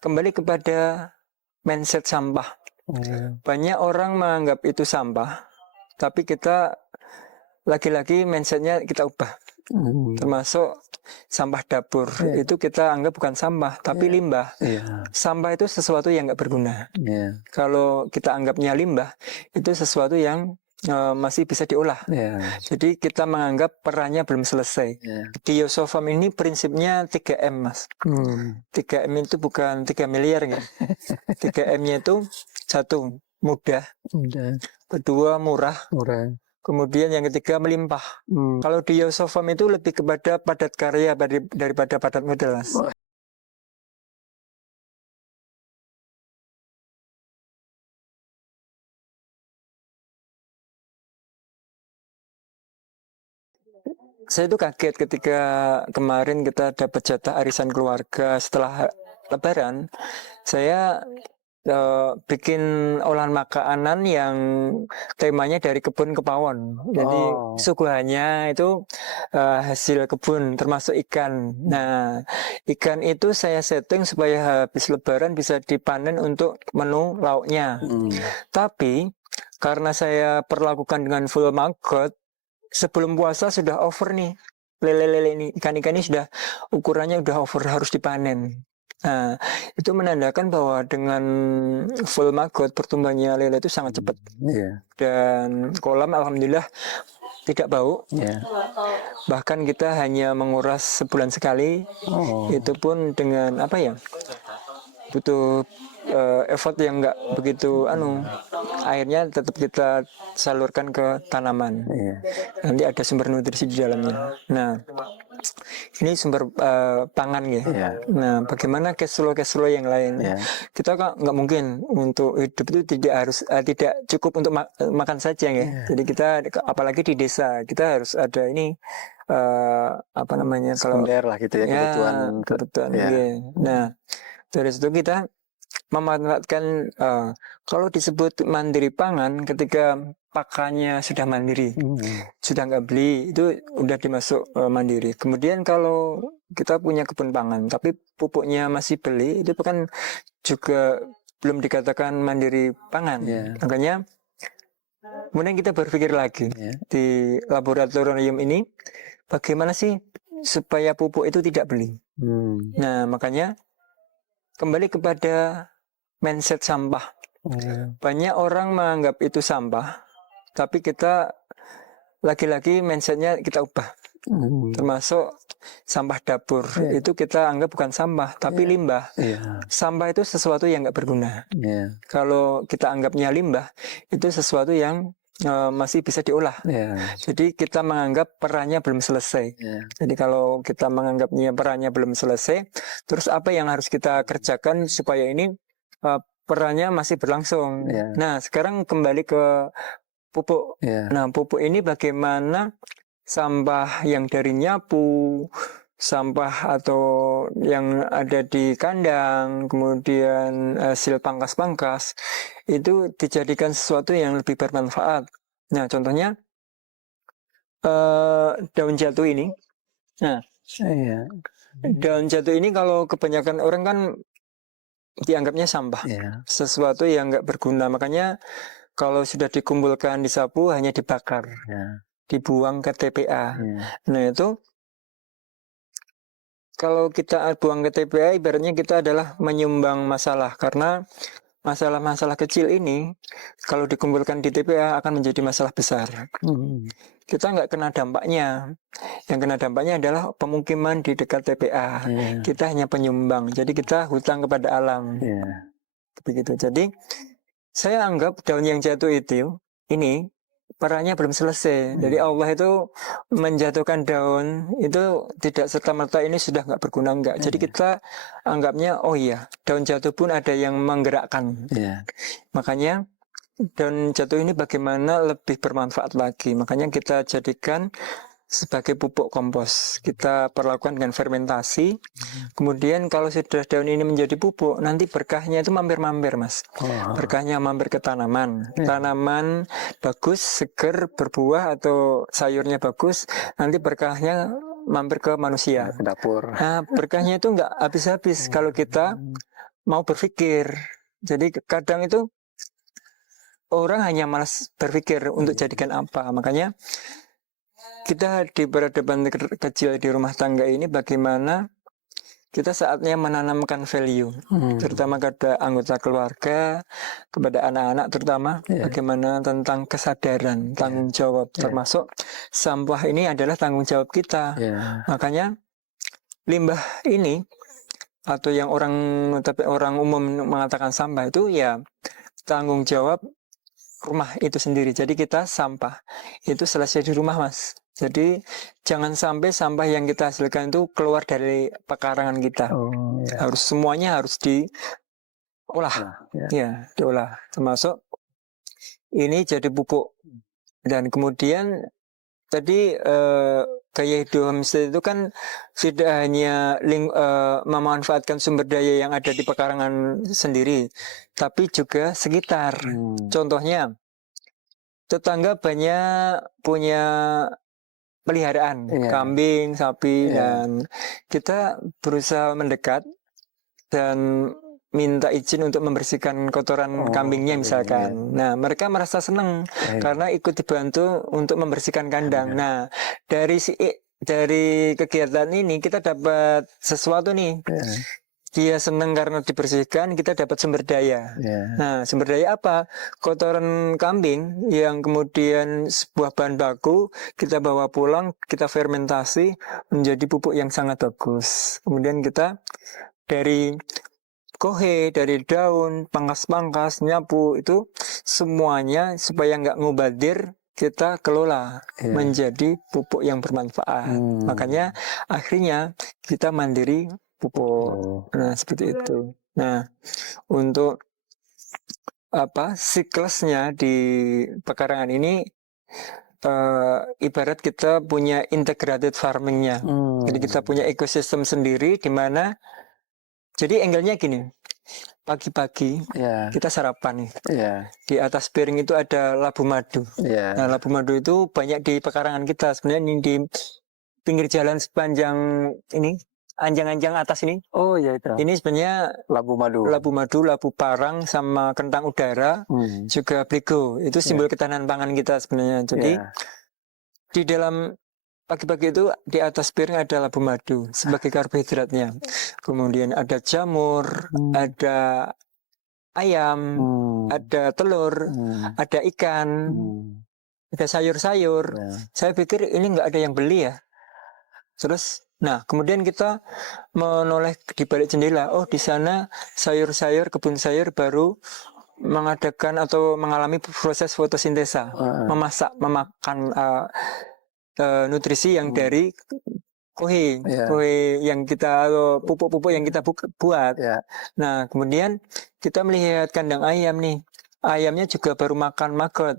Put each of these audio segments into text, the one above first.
kembali kepada mindset sampah. Banyak orang menganggap itu sampah, tapi kita lagi-lagi mindsetnya kita ubah. Termasuk sampah dapur, itu kita anggap bukan sampah, tapi limbah. Sampah itu sesuatu yang nggak berguna. Kalau kita anggapnya limbah, itu sesuatu yang masih bisa diolah. Jadi kita menganggap perannya belum selesai. Di Yosofarm ini prinsipnya 3M, Mas. 3M itu bukan 3 miliar ya. 3M-nya itu satu, mudah. Kedua, murah. Kemudian yang ketiga, melimpah. Kalau di Yosofarm itu lebih kepada padat karya daripada padat modal, Mas. Saya itu kaget ketika kemarin kita dapat jatah arisan keluarga setelah Lebaran. Saya bikin olahan makanan yang temanya dari kebun ke pawon. Jadi suguhannya itu hasil kebun, termasuk ikan. Nah, ikan itu saya setting supaya habis Lebaran bisa dipanen untuk menu lauknya. Tapi karena saya perlakukan dengan full maggot, sebelum puasa sudah over nih. Lele-lele ini, ikan-ikan ini sudah ukurannya udah over, harus dipanen. Nah, itu menandakan bahwa dengan full maggot pertumbuhannya lele itu sangat cepat. Dan kolam alhamdulillah tidak bau. Bahkan kita hanya menguras sebulan sekali. Itu pun dengan apa ya? Butuh effort yang nggak begitu airnya tetap kita salurkan ke tanaman. Nanti ada sumber nutrisi di dalamnya. Nah, ini sumber pangan ya. Nah, bagaimana cash flow yang lain? Kita kan nggak mungkin untuk hidup itu tidak cukup untuk makan saja ya. Jadi kita apalagi di desa kita harus ada ini apa namanya sekunder lah gitu ya, kebutuhan. Nah, dari situ kita memanfaatkan kalau disebut mandiri pangan ketika pakannya sudah mandiri, sudah nggak beli, itu udah dimasuk mandiri. Kemudian kalau kita punya kebun pangan tapi pupuknya masih beli, itu kan juga belum dikatakan mandiri pangan. Makanya kemudian kita berpikir lagi di laboratorium ini, bagaimana sih supaya pupuk itu tidak beli. Nah, makanya kembali kepada mindset sampah. Banyak orang menganggap itu sampah, tapi kita lagi-lagi mindsetnya kita ubah. Termasuk sampah dapur, itu kita anggap bukan sampah, tapi limbah. Sampah itu sesuatu yang nggak berguna. Kalau kita anggapnya limbah, itu sesuatu yang masih bisa diolah. Jadi kita menganggap perannya belum selesai. Jadi kalau kita menganggapnya perannya belum selesai, terus apa yang harus kita kerjakan supaya ini perannya masih berlangsung. Nah, sekarang kembali ke pupuk. Nah, pupuk ini bagaimana sampah yang dari nyapu, sampah atau yang ada di kandang, kemudian hasil pangkas-pangkas, itu dijadikan sesuatu yang lebih bermanfaat. Nah, contohnya daun jatuh ini. Nah, daun jatuh ini kalau kebanyakan orang kan dianggapnya sampah, sesuatu yang nggak berguna. Makanya kalau sudah dikumpulkan disapu hanya dibakar, dibuang ke TPA. Nah, itu kalau kita buang ke TPA, ibaratnya kita adalah menyumbang masalah, karena masalah-masalah kecil ini kalau dikumpulkan di TPA akan menjadi masalah besar. Kita nggak kena dampaknya. Yang kena dampaknya adalah pemukiman di dekat TPA. Kita hanya penyumbang. Jadi kita hutang kepada alam. Begitu. Jadi saya anggap daun yang jatuh itu ini perannya belum selesai. Jadi Allah itu menjatuhkan daun itu tidak serta-merta ini sudah nggak berguna, enggak. Jadi kita anggapnya oh iya, daun jatuh pun ada yang menggerakkan. Makanya daun jatuh ini bagaimana lebih bermanfaat lagi. Makanya kita jadikan sebagai pupuk kompos. Kita perlakukan dengan fermentasi. Kemudian kalau sudah daun ini menjadi pupuk, nanti berkahnya itu mampir-mampir, Mas. Berkahnya mampir ke tanaman. Tanaman bagus, seger, berbuah atau sayurnya bagus, nanti berkahnya mampir ke manusia. Ke dapur. Nah, berkahnya itu nggak habis-habis kalau kita mau berpikir. Jadi kadang itu orang hanya malas berpikir untuk jadikan apa. Makanya kita di peradaban kecil di rumah tangga ini bagaimana kita saatnya menanamkan value, terutama kepada anggota keluarga, kepada anak-anak terutama, bagaimana tentang kesadaran, tanggung jawab, termasuk sampah ini adalah tanggung jawab kita. Makanya limbah ini atau yang orang umum mengatakan sampah itu ya tanggung jawab rumah itu sendiri. Jadi kita sampah itu selesai di rumah, Mas. Jadi jangan sampai sampah yang kita hasilkan itu keluar dari pekarangan kita. Semuanya harus diolah. Ya, diolah. Termasuk ini jadi pupuk. Dan kemudian tadi gaya hidup homestay itu kan tidak hanya memanfaatkan sumber daya yang ada di pekarangan sendiri, tapi juga sekitar. Contohnya, tetangga banyak punya peliharaan, kambing, sapi, dan kita berusaha mendekat dan minta izin untuk membersihkan kotoran kambingnya misalkan. Nah, mereka merasa senang karena ikut dibantu untuk membersihkan kandang. Nah, dari kegiatan ini kita dapat sesuatu nih. Dia senang karena dibersihkan, kita dapat sumber daya. Nah, sumber daya apa? Kotoran kambing yang kemudian sebuah bahan baku kita bawa pulang, kita fermentasi menjadi pupuk yang sangat bagus. Kemudian kita dari kohe, dari daun, pangkas-pangkas, nyapu, itu semuanya supaya nggak ngubadir, kita kelola menjadi pupuk yang bermanfaat. Makanya akhirnya kita mandiri pupuk. Nah, seperti itu. Nah, untuk siklusnya di pekarangan ini ibarat kita punya integrated farmingnya. Jadi kita punya ekosistem sendiri di mana jadi angle-nya gini. Pagi-pagi kita sarapan nih. Di atas piring itu ada labu madu. Nah, labu madu itu banyak di pekarangan kita. Sebenarnya ini di pinggir jalan sepanjang ini anjang-anjang atas ini. Itu. Ini sebenarnya labu madu, labu parang sama kentang udara, juga beligo. Itu simbol ketahanan pangan kita sebenarnya. Jadi di dalam pagi-pagi itu di atas piring ada labu madu sebagai karbohidratnya. Kemudian ada jamur, ada ayam, ada telur, ada ikan, ada sayur-sayur. Saya pikir ini nggak ada yang beli ya. Terus, nah kemudian kita menoleh di balik jendela. Oh, di sana sayur-sayur, kebun sayur baru mengadakan atau mengalami proses fotosintesa, memakan nutrisi yang dari kohe yang kita pupuk-pupuk yang kita buat. Nah, kemudian kita melihat kandang ayam nih. Ayamnya juga baru makan maggot.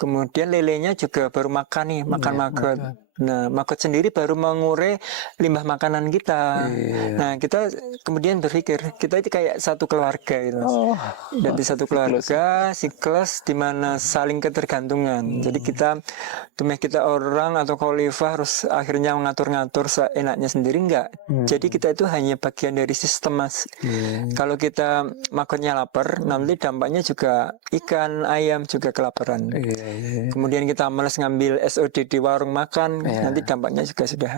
Kemudian lelenya juga baru makan nih, maggot. Nah, maggot sendiri baru mengurai limbah makanan kita. Nah, kita kemudian berpikir kita itu kayak satu keluarga gitu. Jadi satu keluarga, siklus di mana saling ketergantungan. Jadi kita orang atau khalifah harus akhirnya mengatur-ngatur seenaknya sendiri, enggak. Jadi kita itu hanya bagian dari sistem, Mas. Kalau kita maggotnya lapar, nanti dampaknya juga ikan, ayam juga kelaparan. Kemudian kita malas ngambil SOD di warung makan, nanti dampaknya juga sudah.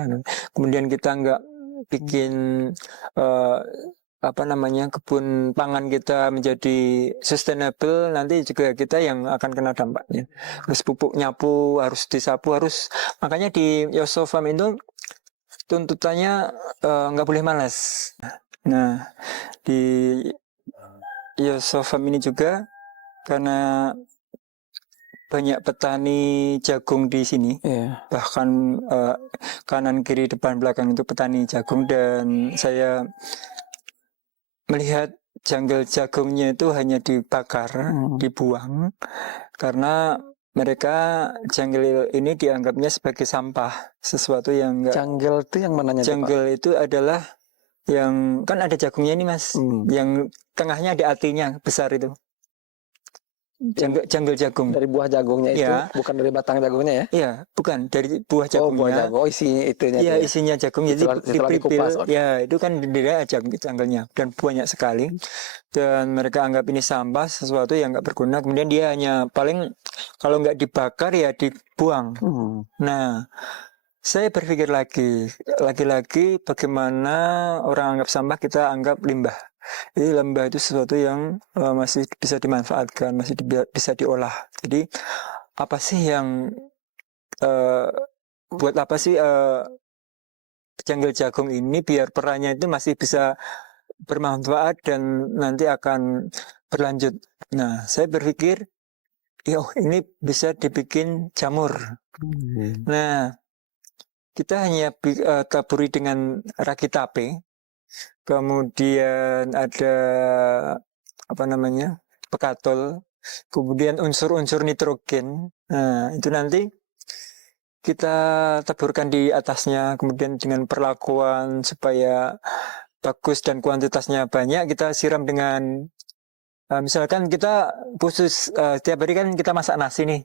Kemudian kita nggak bikin kebun pangan kita menjadi sustainable, nanti juga kita yang akan kena dampaknya. Harus pupuk nyapu, harus disapu, makanya di Yoso Farm itu tuntutannya nggak boleh malas. Nah, di Yoso Farm ini juga karena banyak petani jagung di sini, bahkan kanan kiri depan belakang itu petani jagung, dan saya melihat janggal jagungnya itu hanya dibakar, dibuang, karena mereka janggal ini dianggapnya sebagai sampah, sesuatu yang enggak. Janggal itu yang mananya? Janggal itu adalah yang kan ada jagungnya ini, Mas, yang tengahnya ada atinya besar itu. Janggal jagung. Dari buah jagungnya itu, Ya. bukan dari batang jagungnya ya? Iya, bukan dari buah Oh, buah jagungnya. jagung. Oh, isinya itunya. Iya, Ya. isinya jagung. Jadi Setelah dikupas. ya itu kan dia janggalnya dan banyak sekali. Dan mereka anggap ini sampah, sesuatu yang nggak berguna. Kemudian dia hanya paling kalau nggak dibakar ya dibuang. Nah, saya berpikir lagi bagaimana orang anggap sampah, kita anggap limbah. Jadi limbah itu sesuatu yang masih bisa dimanfaatkan, masih bisa diolah. Jadi apa sih yang buat apa sih janggal jagung ini biar perannya itu masih bisa bermanfaat dan nanti akan berlanjut. Nah, saya berpikir, ini bisa dibikin jamur. Nah, kita hanya taburi dengan ragi tape, kemudian ada pekatol, kemudian unsur-unsur nitrogen. Nah, itu nanti kita taburkan di atasnya, kemudian dengan perlakuan supaya bagus dan kuantitasnya banyak, kita siram dengan misalkan kita khusus tiap hari kan kita masak nasi nih,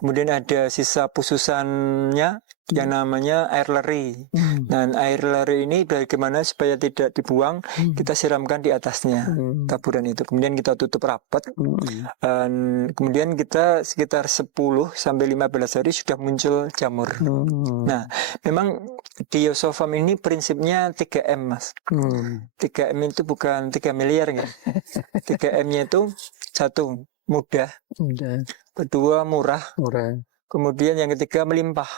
kemudian ada sisa pususannya yang namanya air leri. Dan air leri ini bagaimana supaya tidak dibuang, kita siramkan di atasnya taburan itu. Kemudian kita tutup rapat. Dan kemudian kita sekitar 10-15 hari sudah muncul jamur. Nah, memang di Yosofarm ini prinsipnya 3M, Mas. 3M itu bukan 3 miliar ya. 3M-nya itu 1, mudah. Kedua, murah. Kemudian yang ketiga, melimpah.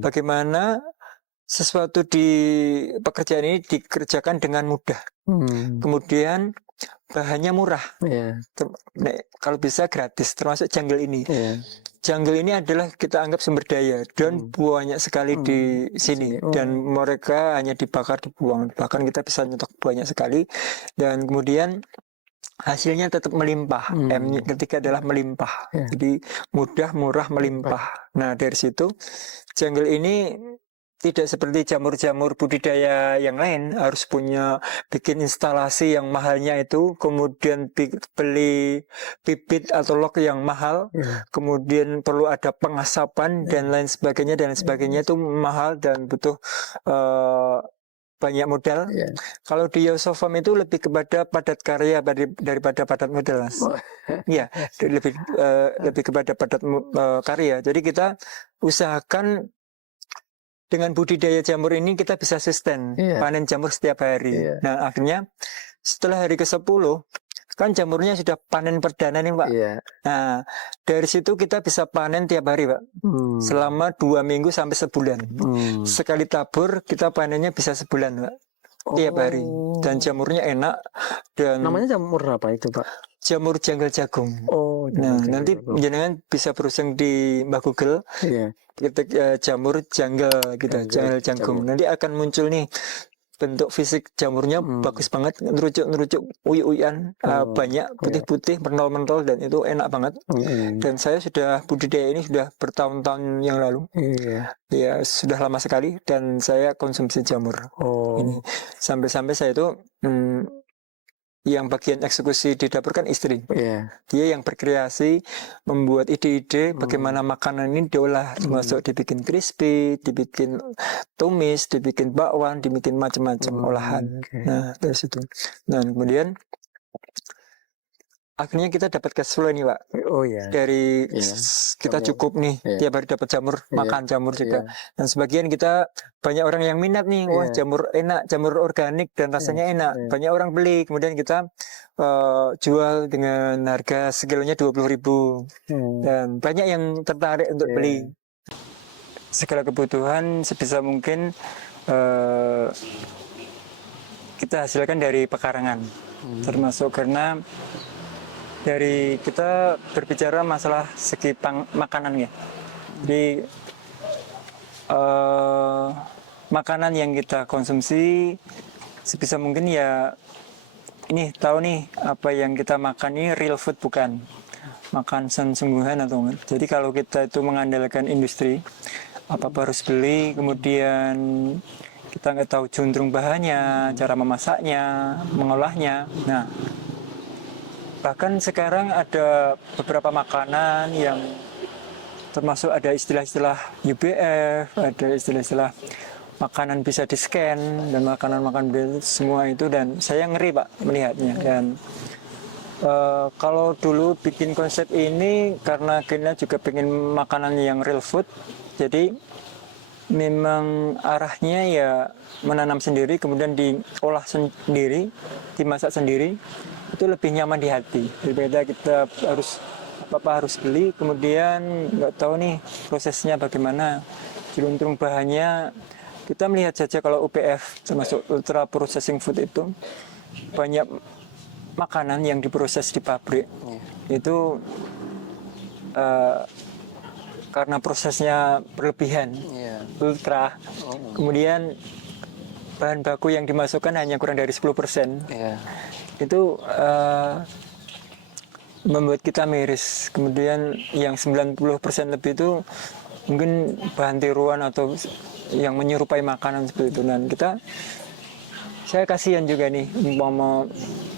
Bagaimana sesuatu di pekerjaan ini dikerjakan dengan mudah. Kemudian bahannya murah. Kalau bisa gratis, termasuk janggal ini. Janggal ini adalah kita anggap sumber daya dan banyak sekali di sini. Dan mereka hanya dibakar, dibuang. Bahkan kita bisa nyetok banyak sekali. Dan kemudian hasilnya tetap melimpah. M ketiga adalah melimpah. Jadi mudah, murah, melimpah. Nah, dari situ janggal ini tidak seperti jamur-jamur budidaya yang lain, harus bikin instalasi yang mahalnya itu, kemudian beli bibit atau log yang mahal, kemudian perlu ada pengasapan dan lain sebagainya itu mahal dan butuh banyak modal. Kalau di Yosofarm itu lebih kepada padat karya daripada padat modal, Mas. Iya, lebih kepada padat karya. Jadi kita usahakan dengan budidaya jamur ini kita bisa sustain panen jamur setiap hari. Nah, akhirnya setelah hari ke-10 kan jamurnya sudah panen perdana nih, Pak. Nah, dari situ kita bisa panen tiap hari, Pak. Selama 2 minggu sampai sebulan. Sekali tabur kita panennya bisa sebulan, Pak. Tiap hari. Dan jamurnya enak. Dan namanya jamur apa itu, Pak? Jamur janggal jagung. Nah, nanti jenengan bisa browsing di Mbah Google. Ketik jamur janggal gitu, janggal jagung. Nanti akan muncul nih bentuk fisik jamurnya bagus banget, ngerucuk uy-uyan, banyak putih-putih, mentol-mentol, dan itu enak banget. Dan saya sudah budidaya ini sudah bertahun-tahun yang lalu. Ya, sudah lama sekali dan saya konsumsi jamur. Ini sampai-sampai saya itu yang bagian eksekusi di dapur kan istri. Dia yang berkreasi, membuat ide-ide bagaimana makanan ini diolah, termasuk dibikin crispy, dibikin tumis, dibikin bakwan, dibikin macam-macam olahan. Nah, dari situ. Nah, kemudian akhirnya kita dapat cash flow nih, Pak. Dari kita cukup nih, tiap hari dapat jamur, makan jamur juga. Dan sebagian kita banyak orang yang minat nih, wah jamur enak, jamur organik dan rasanya enak. Banyak orang beli, kemudian kita jual dengan harga sekilonya 20.000. Dan banyak yang tertarik untuk beli. Segala kebutuhan sebisa mungkin kita hasilkan dari pekarangan. Termasuk karena dari kita berbicara masalah segi makanan ya. Jadi makanan yang kita konsumsi sebisa mungkin ya ini tahu nih apa yang kita makan ini real food, bukan makan sungguhan atau enggak. Jadi kalau kita itu mengandalkan industri, apa-apa harus beli, kemudian kita nggak tahu juntrung bahannya, cara memasaknya, mengolahnya. Nah, bahkan sekarang ada beberapa makanan yang termasuk ada istilah-istilah UBF, ada istilah-istilah makanan bisa di-scan dan makanan-makanan semua itu, dan saya ngeri Pak melihatnya. Dan kalau dulu bikin konsep ini karena Gina juga pengen makanan yang real food, jadi memang arahnya ya menanam sendiri, kemudian diolah sendiri, dimasak sendiri, itu lebih nyaman di hati daripada kita harus beli, kemudian nggak tahu nih prosesnya bagaimana. Jeluntung bahannya kita melihat saja kalau UPF termasuk ultra processing food itu banyak makanan yang diproses di pabrik itu karena prosesnya berlebihan, ultra. Kemudian bahan baku yang dimasukkan hanya kurang dari 10%. Itu membuat kita miris. Kemudian yang 90% lebih itu mungkin bahan tiruan atau yang menyerupai makanan seperti itu. Dan saya kasihan juga nih, mau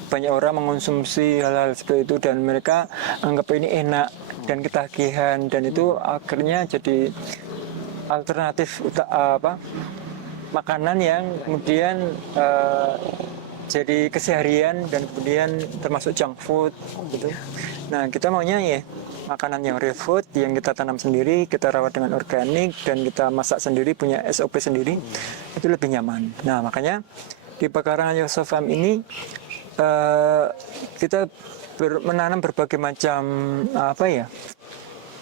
banyak orang mengonsumsi hal-hal seperti itu dan mereka anggap ini enak dan ketagihan, dan itu akhirnya jadi alternatif makanan yang kemudian jadi keseharian dan kemudian termasuk junk food gitu. Nah, kita maunya ya makanan yang real food yang kita tanam sendiri, kita rawat dengan organik dan kita masak sendiri, punya SOP sendiri, itu lebih nyaman. Nah, makanya di pekarangan Yoso Farm ini kita menanam berbagai macam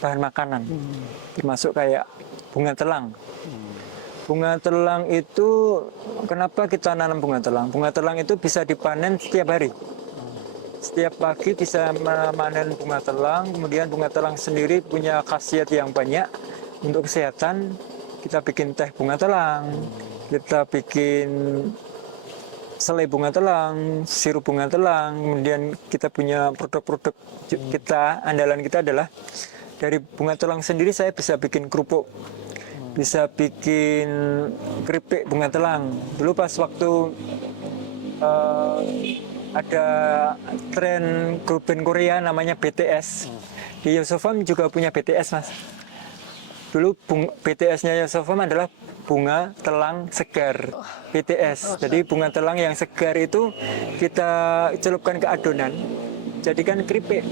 bahan makanan, termasuk kayak bunga telang. Bunga telang itu, kenapa kita nanam bunga telang? Bunga telang itu bisa dipanen setiap hari. Setiap pagi bisa memanen bunga telang, kemudian bunga telang sendiri punya khasiat yang banyak untuk kesehatan. Kita bikin teh bunga telang, kita bikin selai bunga telang, sirup bunga telang, kemudian kita punya produk-produk kita, andalan kita adalah dari bunga telang sendiri. Saya bisa bikin kerupuk, bisa bikin keripik bunga telang. Dulu pas waktu ada tren grup band Korea namanya BTS, di Yoso Farm juga punya BTS Mas. Dulu BTS-nya Yoso Farm adalah bunga telang segar, BTS. Jadi bunga telang yang segar itu kita celupkan ke adonan, jadikan keripik.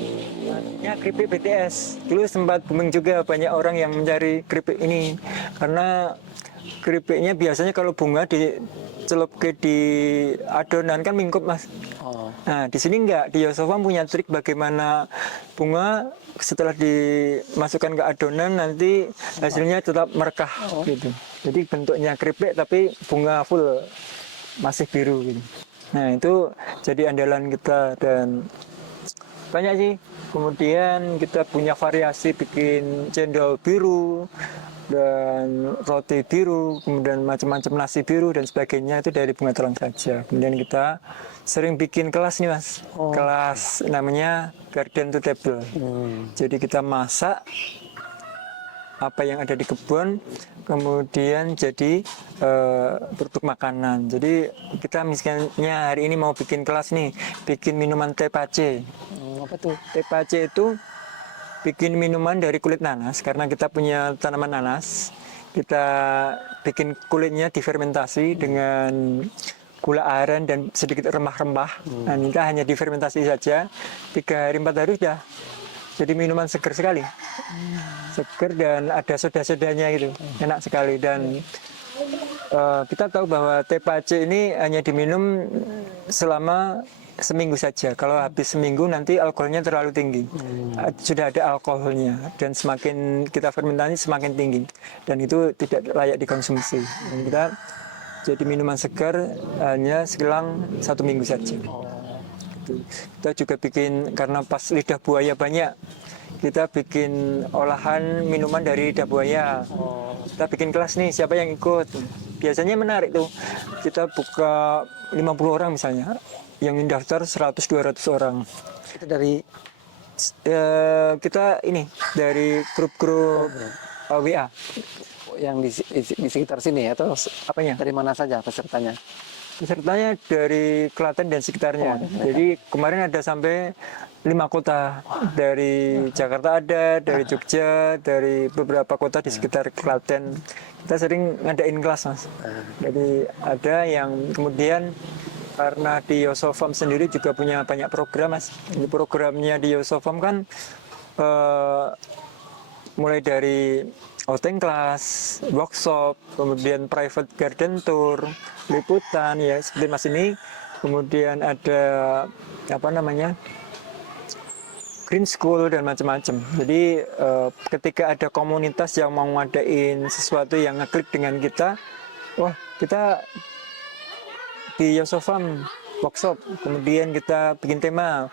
Artinya keripik BTS. Dulu sempat booming juga, banyak orang yang mencari keripik ini karena keripiknya biasanya kalau bunga dicelup di adonan kan mingkup Mas. Nah, di sini enggak, di Yoso Farm punya trik bagaimana bunga setelah dimasukkan ke adonan nanti hasilnya tetap merekah gitu. Jadi bentuknya keripik tapi bunga full masih biru gitu. Nah, itu jadi andalan kita dan banyak sih. Kemudian kita punya variasi bikin cendol biru dan roti biru, kemudian macam-macam nasi biru dan sebagainya itu dari bunga telang saja. Kemudian kita sering bikin kelas nih Mas, kelas namanya garden to table. Jadi kita masak apa yang ada di kebun, kemudian jadi produk makanan. Jadi kita misalnya hari ini mau bikin kelas nih, bikin minuman teh pace. Apa tuh? Teh pace itu bikin minuman dari kulit nanas, karena kita punya tanaman nanas. Kita bikin kulitnya difermentasi dengan gula aren dan sedikit rempah-rempah. Nah, kita hanya difermentasi saja. 3 hari 4 hari sudah jadi minuman segar sekali. Segar dan ada soda-sodanya gitu. Enak sekali. Dan kita tahu bahwa teh pace ini hanya diminum selama seminggu saja. Kalau habis seminggu nanti alkoholnya terlalu tinggi. Sudah ada alkoholnya dan semakin kita fermentasi semakin tinggi dan itu tidak layak dikonsumsi. Dan kita jadi minuman segar hanya selang 1 minggu saja. Kita juga bikin, karena pas lidah buaya banyak, kita bikin olahan minuman dari lidah buaya. Kita bikin kelas nih, siapa yang ikut. Biasanya menarik tuh, kita buka 50 orang misalnya, yang daftar 100-200 orang. Itu dari kita ini dari grup-grup WA yang di sekitar sini ya, atau apanya? dari mana saja pesertanya? pesertanya dari Klaten dan sekitarnya. Jadi kemarin ada sampai 5 kota. Dari Jakarta ada, dari Jogja, dari beberapa kota di sekitar Klaten. Kita sering ngadain kelas, Mas. Jadi ada yang kemudian karena di Yosofam sendiri juga punya banyak program, Mas. Ini programnya di Yosofam kan mulai dari outing class, workshop, kemudian private garden tour, liputan ya seperti Mas ini, kemudian ada apa namanya green school dan macam-macam. Jadi ketika ada komunitas yang mau ngadain sesuatu yang ngeklik dengan kita, wah kita di Yosofam workshop, kemudian kita bikin tema.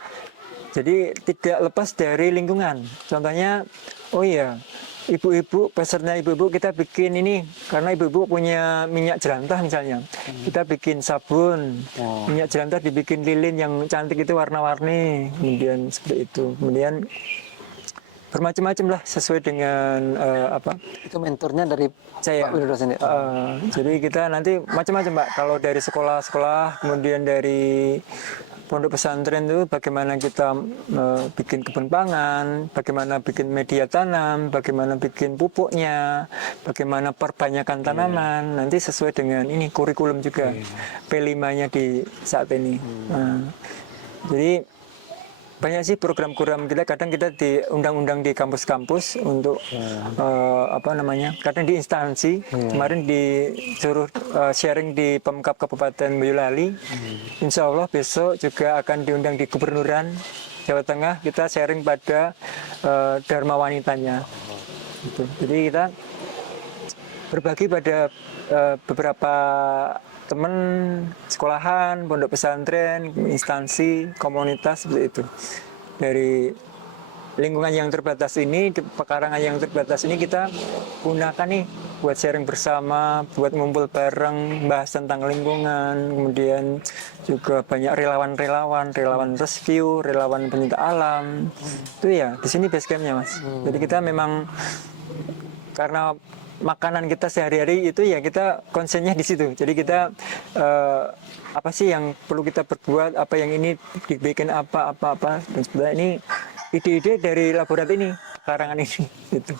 Jadi tidak lepas dari lingkungan. Contohnya, oh iya, ibu-ibu, peserta ibu-ibu kita bikin ini karena ibu-ibu punya minyak jelantah misalnya. Kita bikin sabun, minyak jelantah dibikin lilin yang cantik itu warna-warni, kemudian seperti itu. Kemudian bermacam-macam lah sesuai dengan apa? Itu mentornya dari Saya. Pak Widodo sendiri. Jadi kita nanti macam-macam, Pak. Kalau dari sekolah-sekolah, kemudian dari pondok pesantren itu bagaimana kita bikin kebun pangan, bagaimana bikin media tanam, bagaimana bikin pupuknya, bagaimana perbanyakan tanaman, nanti sesuai dengan ini kurikulum juga P5-nya di saat ini. Jadi banyak sih program-program kita, kadang kita diundang-undang di kampus-kampus untuk apa namanya, kadang di instansi. Kemarin disuruh sharing di Pemkab Kabupaten Boyolali. Insya Allah besok juga akan diundang di Gubernuran Jawa Tengah, kita sharing pada Dharma Wanitanya. Gitu. Jadi kita berbagi pada beberapa teman sekolahan, pondok pesantren, instansi, komunitas seperti itu. Dari lingkungan yang terbatas ini, pekarangan yang terbatas ini kita gunakan nih buat sharing bersama, buat ngumpul bareng, bahas tentang lingkungan, kemudian juga banyak relawan rescue, relawan pencinta alam. Itu ya, di sini base campnya, Mas. Jadi kita memang karena makanan kita sehari-hari itu ya kita konsennya di situ. Jadi kita apa sih yang perlu kita perbuat, apa yang ini dibikin apa dan sebenarnya ini ide-ide dari laboratorium ini, karangan ini gitu.